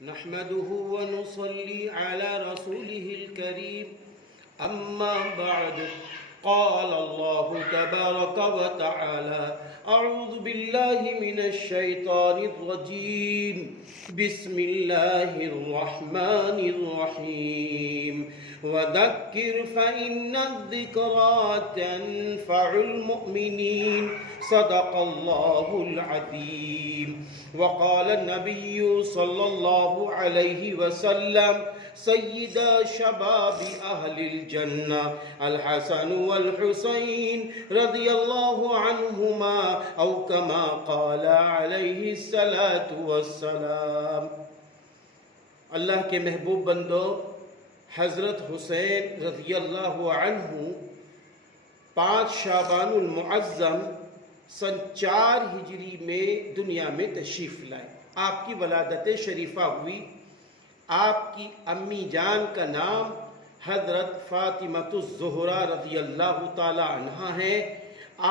نحمده ونصلي على رسوله الكريم أما بعد قال الله تبارك وتعالى أعوذ بالله من الشيطان الرجيم بسم الله الرحمن الرحيم وذكر فإن الذكرى تنفع المؤمنين صدق الله العظيم وقال النبي صلى الله عليه وسلم سيدا شباب أهل الجنة الحسن والحسين رضي الله عنهما أو كما قال عليه الصلاة والسلام۔ اللہ کے محبوب بندو، حضرت حسین رضی اللہ عنہ 5 شعبان المعظم سن 4 ہجری میں دنیا میں تشریف لائے۔ آپ کی ولادت شریفہ ہوئی۔ آپ کی امی جان کا نام حضرت فاطمۃ الزہرا رضی اللہ تعالی عنہا ہے۔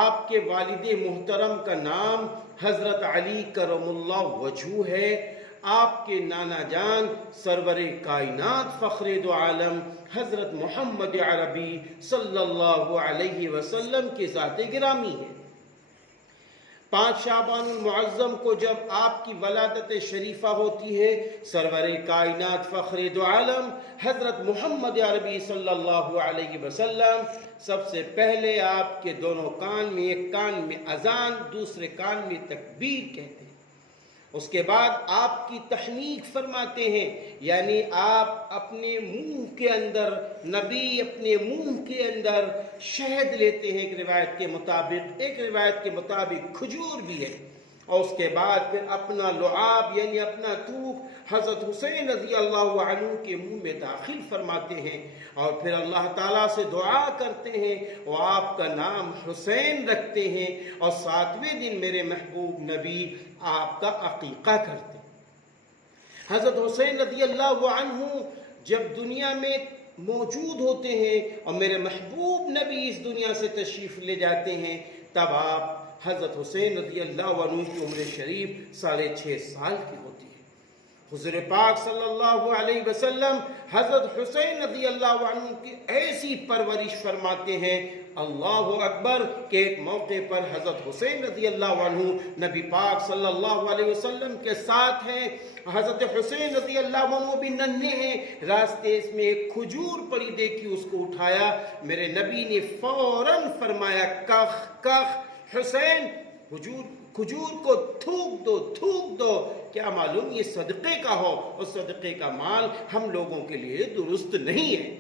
آپ کے والد محترم کا نام حضرت علی کرم اللہ وجہہ ہے۔ آپ کے نانا جان سرور کائنات فخر دو عالم حضرت محمد عربی صلی اللہ علیہ وسلم کے ذات گرامی ہے۔ 5 شعبان المعظم کو جب آپ کی ولادت شریفہ ہوتی ہے، سرور کائنات فخر دو عالم حضرت محمد عربی صلی اللہ علیہ وسلم سب سے پہلے آپ کے دونوں کان میں، ایک کان میں اذان، دوسرے کان میں تکبیر کہتے ہیں۔ اس کے بعد آپ کی تحنیک فرماتے ہیں، یعنی آپ اپنے منہ کے اندر، نبی اپنے منہ کے اندر شہد لیتے ہیں ایک روایت کے مطابق کھجور بھی ہے، اور اس کے بعد پھر اپنا لعاب یعنی اپنا تھوک حضرت حسین رضی اللہ عنہ کے منہ میں داخل فرماتے ہیں، اور پھر اللہ تعالیٰ سے دعا کرتے ہیں اور آپ کا نام حسین رکھتے ہیں، اور 7ویں دن میرے محبوب نبی آپ کا عقیقہ کرتے ہیں۔ حضرت حسین رضی اللہ عنہ جب دنیا میں موجود ہوتے ہیں اور میرے محبوب نبی اس دنیا سے تشریف لے جاتے ہیں، تب آپ حضرت حسین رضی اللہ عنہ کی عمر شریف 6.5 سال کی ہوتی ہے۔ حضور پاک صلی اللہ علیہ وسلم حضرت حسین رضی اللہ عنہ کی ایسی پرورش فرماتے ہیں، اللہ اکبر، کہ ایک موقع پر حضرت حسین رضی اللہ عنہ نبی پاک صلی اللہ علیہ وسلم کے ساتھ ہیں۔ حضرت حسین رضی اللہ عنہ بھی ننھے ہیں، راستے اس میں ایک کھجور پڑی دیکھی، اس کو اٹھایا، میرے نبی نے فوراً فرمایا کخ کخ حسین، کھجور کو تھوک دو، کیا معلوم یہ صدقے کا ہو، اور صدقے کا مال ہم لوگوں کے لیے درست نہیں ہے۔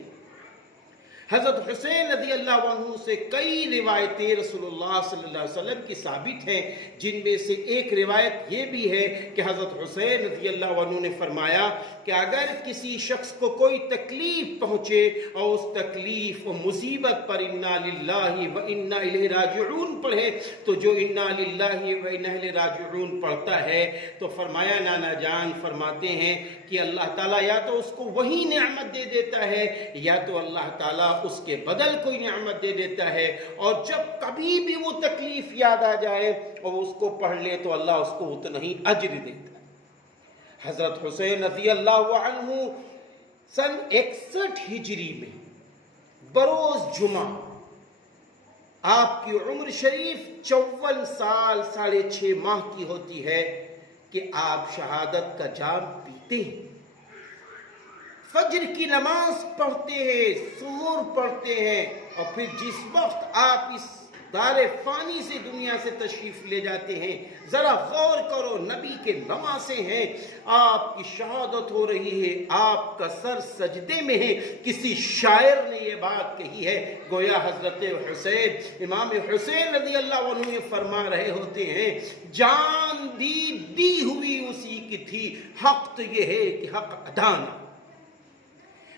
حضرت حسین رضی اللہ عنہ سے کئی روایتیں رسول اللہ صلی اللہ علیہ وسلم کی ثابت ہیں، جن میں سے ایک روایت یہ بھی ہے کہ حضرت حسین رضی اللہ عنہ نے فرمایا کہ اگر کسی شخص کو کوئی تکلیف پہنچے اور اس تکلیف و مصیبت پر انا للہ و انا الیہ راجعون پڑھے، تو جو انا للہ و انا الیہ راجعون پڑھتا ہے تو فرمایا نانا جان فرماتے ہیں کہ اللہ تعالیٰ یا تو اس کو وہی نعمت دے دیتا ہے، یا تو اللہ تعالیٰ اس کے بدل کوئی نعمت دے دیتا ہے، اور جب کبھی بھی وہ تکلیف یاد آ جائے اور اس کو پڑھ لے تو اللہ اس کو اتنا ہی اجر دیتا ہے۔ حضرت حسین رضی اللہ عنہ سن 61 ہجری میں بروز جمعہ آپ کی عمر شریف 54 سال 6.5 ماہ کی ہوتی ہے کہ آپ شہادت کا جام پیتے ہیں، فجر کی نماز پڑھتے ہیں، سحور پڑھتے ہیں، اور پھر جس وقت آپ اس دار فانی سے دنیا سے تشریف لے جاتے ہیں، ذرا غور کرو، نبی کے لمحے ہیں، آپ کی شہادت ہو رہی ہے، آپ کا سر سجدے میں ہے۔ کسی شاعر نے یہ بات کہی ہے، گویا حضرت حسین، امام حسین رضی اللہ عنہ یہ فرما رہے ہوتے ہیں، جان دی ہوئی اسی کی تھی، حق تو یہ ہے کہ حق ادا نہ۔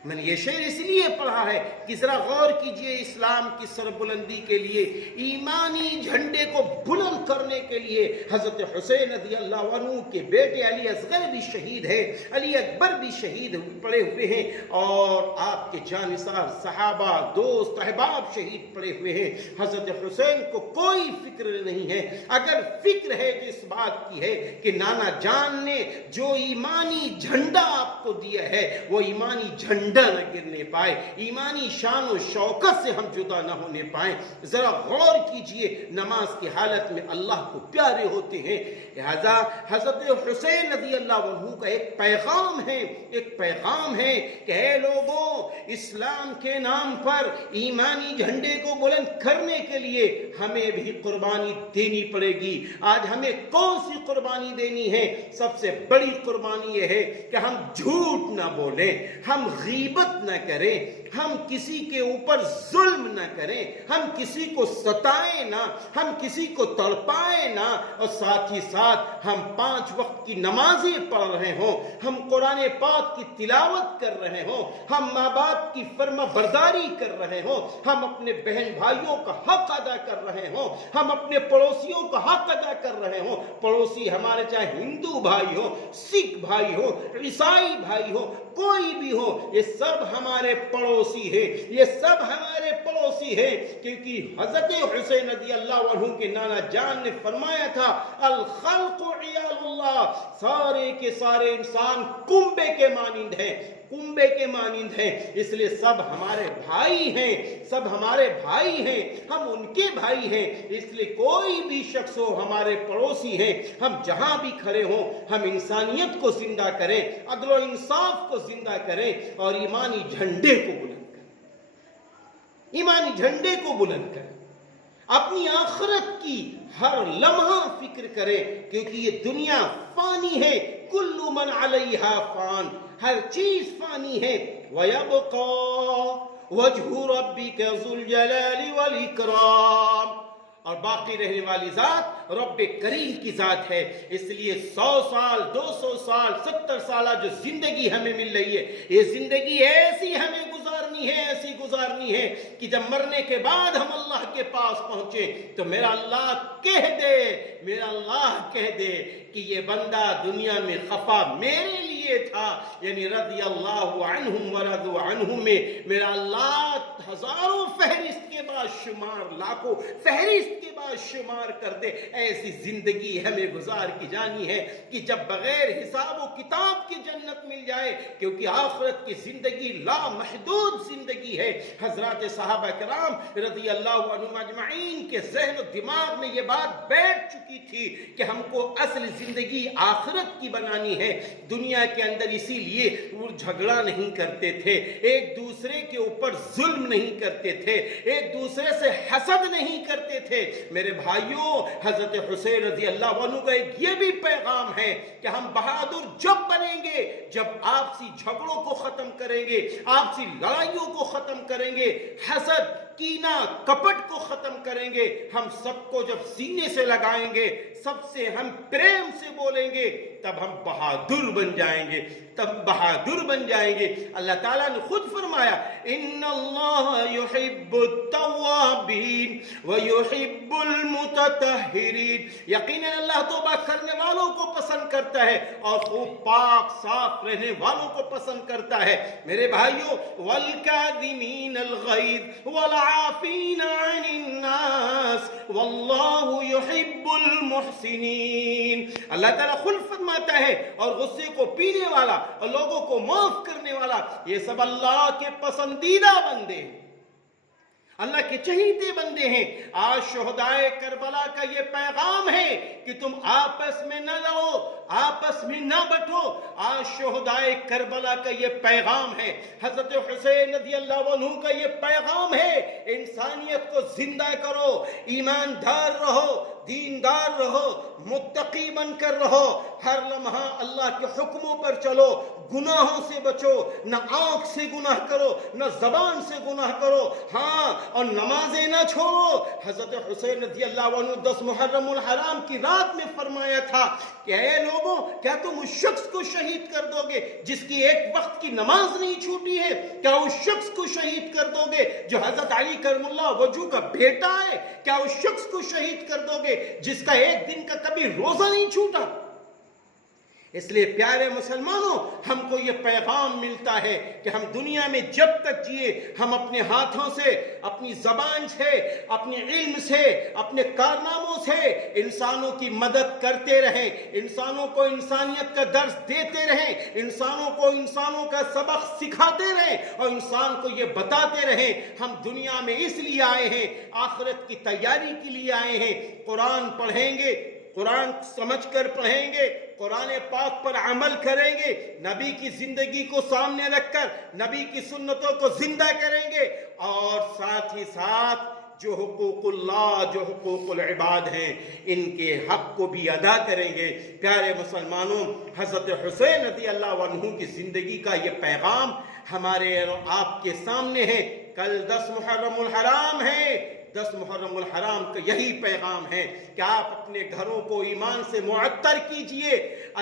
میں نے یہ شعر اس لیے پڑھا ہے کہ ذرا غور کیجئے، اسلام کی سربلندی کے لیے، ایمانی جھنڈے کو بلند کرنے کے لیے حضرت حسین رضی اللہ عنہ کے بیٹے علی اصغر بھی شہید ہے، علی اکبر بھی شہید پڑے ہوئے ہیں، اور آپ کے جانثار صحابہ، دوست، احباب شہید پڑے ہوئے ہیں۔ حضرت حسین کو کوئی فکر نہیں ہے۔ اگر فکر ہے تو اس بات کی ہے کہ نانا جان نے جو ایمانی جھنڈا آپ کو دیا ہے وہ ایمانی جھنڈا نہ گرنے پائے، ایمانی شان و شوکت سے ہم جدا نہ ہونے پائیں۔ ذرا غور کیجئے، نماز کی حالت میں اللہ کو پیارے ہوتے ہیں۔ لہذا حضرت حسین رضی اللہ عنہ کا ایک پیغام ہے کہ اے لوگوں، اسلام کے نام پر ایمانی جھنڈے کو بلند کرنے کے لیے ہمیں بھی قربانی دینی پڑے گی۔ آج ہمیں کون سی قربانی دینی ہے؟ سب سے بڑی قربانی یہ ہے کہ ہم جھوٹ نہ بولیں، ہم غیبت نہ کریں، ہم کسی کے اوپر ظلم نہ کریں، ہم کسی کو ستائیں نہ، ہم کسی کو تڑپائیں نہ، اور ساتھ ہی ساتھ ہم 5 وقت کی نمازیں پڑھ رہے ہوں، ہم قرآن پاک کی تلاوت کر رہے ہوں، ہم ماں باپ کی فرما برداری کر رہے ہوں، ہم اپنے بہن بھائیوں کا حق ادا کر رہے ہوں، ہم اپنے پڑوسیوں کا حق ادا کر رہے ہوں۔ پڑوسی ہمارے چاہے ہندو بھائی ہو، سکھ بھائی ہو، عیسائی بھائی ہو، کوئی بھی ہو، یہ سب ہمارے پڑوسی ہیں، یہ سب ہمارے پڑوسی ہیں، کیونکہ حضرت حسین رضی اللہ عنہ کے نانا جان نے فرمایا تھا الخلق عیال اللہ، سارے کے سارے انسان کنبے کے مانند ہیں، کنبے کے مانند ہیں، اس لیے سب ہمارے بھائی ہیں، سب ہمارے بھائی ہیں، ہم ان کے بھائی ہیں، اس لیے کوئی بھی شخص ہو ہمارے پڑوسی ہیں۔ ہم جہاں بھی کھڑے ہوں ہم انسانیت کو زندہ کریں، عدل و انصاف کو زندہ کریں، اور ایمانی جھنڈے کو بلند کریں، ایمانی جھنڈے کو بلند کریں۔ اپنی آخرت کی ہر لمحہ فکر کریں، کیونکہ یہ دنیا فانی ہے، کل من علیہا فان، ہر چیز فانی ہے، وَيَبْقَى وَجْهُ رَبِّكَ ذُو الْجَلَالِ وَالْإِكْرَامِ، اور باقی رہنے والی ذات رب کریم کی ذات ہے۔ اس لیے 100 سال، 200 سال، 70 سالہ جو زندگی ہمیں مل رہی ہے، یہ زندگی ایسی ہمیں گزارنی ہے، ایسی گزارنی ہے کہ جب مرنے کے بعد ہم اللہ کے پاس پہنچے تو میرا اللہ کہہ دے کہ یہ بندہ دنیا میں خفا میرے لیے تھا، یعنی رضی اللہ عنہم ورضوا عنہ میں میرا اللہ ہزاروں فہرست کے بعد شمار، لاکھوں فہرست کے بعد شمار کر دے۔ ایسی زندگی ہمیں گزار کی جانی ہے کہ جب بغیر حساب و کتاب کی جنت مل جائے، کیونکہ آخرت کی زندگی لامحدود زندگی ہے۔ حضرات صحابہ کرام رضی اللہ عنہم اجمعین کے ذہن و دماغ میں یہ بات بیٹھ چکی تھی کہ ہم کو اصل زندگی آخرت کی بنانی ہے۔ دنیا کے اندر اسی لیے وہ جھگڑا نہیں کرتے تھے، ایک دوسرے کے اوپر ظلم نہیں کرتے تھے، ایک دوسرے سے حسد نہیں کرتے تھے۔ میرے بھائیوں، حضرت حسین رضی اللہ عنہ کا ایک یہ بھی پیغام ہے کہ ہم بہادر جب بنیں گے جب آپسی جھگڑوں کو ختم کریں گے، آپسی لڑائیوں کو ختم کریں گے، حسد، کینہ، کپٹ کو ختم کریں گے، ہم سب کو جب سینے سے لگائیں گے، سب سے ہم پریم سے بولیں گے، تب ہم بہادر بن جائیں گے، اللہ تعالیٰ نے خود فرمایا ان اللہ یحب التوابین ویحب المتطہرین، یقیناً اللہ توبہ کرنے والوں کو پسند کرتا ہے اور خوب پاک صاف رہنے والوں کو پسند کرتا ہے۔ میرے بھائیوں، والکاظمین الغیظ والعافین عن الناس واللہ یحب المحسنین، اللہ تعالیٰ خود فرماتا ہے اور غصے کو پینے والا اور لوگوں کو معاف کرنے والا، یہ سب اللہ کے پسندیدہ بندے ہیں، اللہ کے چہیتے بندے ہیں۔ آج شہدائے کربلا کا یہ پیغام ہے کہ تم آپس میں نہ لڑو، آپس میں نہ بٹو۔ آج شہدائے کربلا کا یہ پیغام ہے، حضرت حسین رضی اللہ عنہ کا یہ پیغام ہے، انسانیت کو زندہ کرو، ایماندار رہو، دیندار رہو، متقی بن کر رہو، ہر لمحہ اللہ کے حکموں پر چلو، گناہوں سے بچو، نہ آنکھ سے گناہ کرو، نہ زبان سے گناہ کرو، ہاں، اور نمازیں نہ چھوڑو۔ حضرت حسین رضی اللہ عنہ 10 محرم الحرام کی رات میں فرمایا تھا کہ اے لوگوں، کیا تم اس شخص کو شہید کر دو گے جس کی ایک وقت کی نماز نہیں چھوٹی ہے؟ کیا اس شخص کو شہید کر دو گے جو حضرت علی کرم اللہ وجہ کا بیٹا ہے؟ کیا اس شخص کو شہید کر دو گے جس کا ایک دن کا کبھی روزہ نہیں چھوٹا؟ اس لیے پیارے مسلمانوں، ہم کو یہ پیغام ملتا ہے کہ ہم دنیا میں جب تک جیے، ہم اپنے ہاتھوں سے، اپنی زبان سے، اپنے علم سے، اپنے کارناموں سے انسانوں کی مدد کرتے رہیں، انسانوں کو انسانیت کا درس دیتے رہیں، انسانوں کو انسانوں کا سبق سکھاتے رہیں، اور انسان کو یہ بتاتے رہیں ہم دنیا میں اس لیے آئے ہیں، آخرت کی تیاری کے لیے آئے ہیں۔ قرآن پڑھیں گے، قرآن سمجھ کر پڑھیں گے، قرآن پاک پر عمل کریں گے، نبی کی زندگی کو سامنے رکھ کر نبی کی سنتوں کو زندہ کریں گے، اور ساتھ ہی ساتھ جو حقوق اللہ، جو حقوق العباد ہیں، ان کے حق کو بھی ادا کریں گے۔ پیارے مسلمانوں، حضرت حسین رضی اللہ عنہ کی زندگی کا یہ پیغام ہمارے اور آپ کے سامنے ہے۔ کل 10 محرم الحرام ہے، 10 محرم الحرام کا یہی پیغام ہے کہ آپ اپنے گھروں کو ایمان سے معطر کیجئے،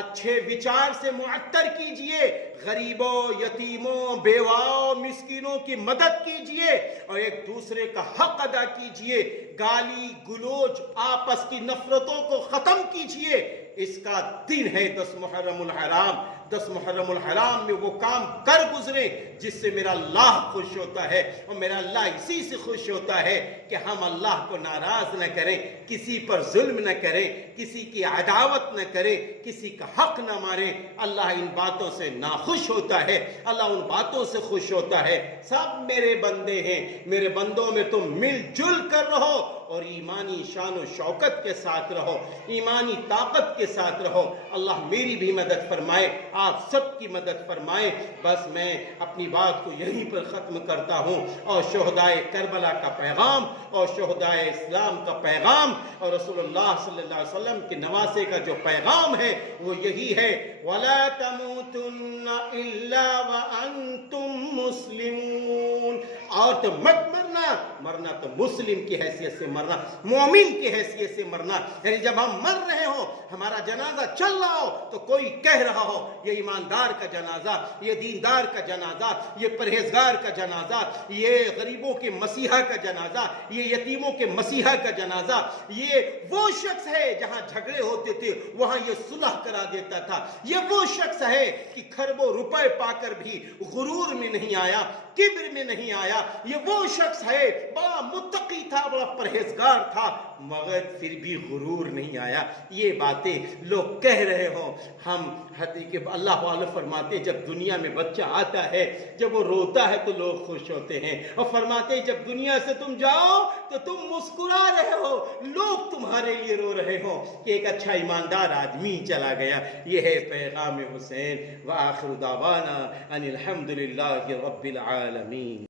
اچھے وچار سے معطر کیجئے، غریبوں، یتیموں، بیواؤں، مسکینوں کی مدد کیجئے، اور ایک دوسرے کا حق ادا کیجئے، گالی گلوچ، آپس کی نفرتوں کو ختم کیجئے۔ اس کا دن ہے 10 محرم الحرام۔ 10 محرم الحرام میں وہ کام کر گزرے جس سے میرا اللہ خوش ہوتا ہے، اور میرا اللہ اسی سے خوش ہوتا ہے کہ ہم اللہ کو ناراض نہ کریں، کسی پر ظلم نہ کریں، کسی کی عداوت نہ کریں، کسی کا حق نہ ماریں۔ اللہ ان باتوں سے ناخوش ہوتا ہے، اللہ ان باتوں سے خوش ہوتا ہے۔ سب میرے بندے ہیں، میرے بندوں میں تم مل جل کر رہو، اور ایمانی شان و شوکت کے ساتھ رہو، ایمانی طاقت کے ساتھ رہو۔ اللہ میری بھی مدد فرمائے، آپ سب کی مدد فرمائے۔ بس میں اپنی بات کو یہیں پر ختم کرتا ہوں، اور شہدائے کربلا کا پیغام، اور شہدائے اسلام کا پیغام، اور رسول اللہ صلی اللہ علیہ وسلم کے نواسے کا جو پیغام ہے وہ یہی ہے، وَلَا تَمُوتُنَّ إِلَّا وَأَنْتُمْ مُسْلِمُونَ۔ اور تو مت مرنا، مرنا تو مسلم کی حیثیت سے مرنا، مومن کی حیثیت سے مرنا، یعنی جب ہم مر رہے ہو، ہمارا جنازہ چل رہا ہو، تو کوئی کہہ رہا ہو یہ ایماندار کا جنازہ، یہ دیندار کا جنازہ، یہ پرہیزگار کا جنازہ، یہ غریبوں کے مسیحا کا جنازہ، یہ یتیموں کے مسیحا کا جنازہ، یہ وہ شخص ہے جہاں جھگڑے ہوتے تھے وہاں یہ صلح کرا دیتا تھا، یہ وہ شخص ہے کہ کھربوں روپے پا کر بھی غرور میں نہیں آیا، کبر میں نہیں آیا، یہ وہ شخص ہے بڑا متقی تھا، بڑا پرہیزگار تھا، مگر پھر بھی غرور نہیں آیا۔ یہ باتیں لوگ کہہ رہے ہوں، ہم حدیث اللہ والے فرماتے جب دنیا میں بچہ آتا ہے، جب وہ روتا ہے تو لوگ خوش ہوتے ہیں، اور فرماتے جب دنیا سے تم جاؤ تو تم مسکرا رہے ہو، لوگ تمہارے لیے رو رہے ہو کہ ایک اچھا ایماندار آدمی چلا گیا۔ یہ ہے پیغام حسین۔ وآخر دعوانا ان الحمدللہ رب العالمین۔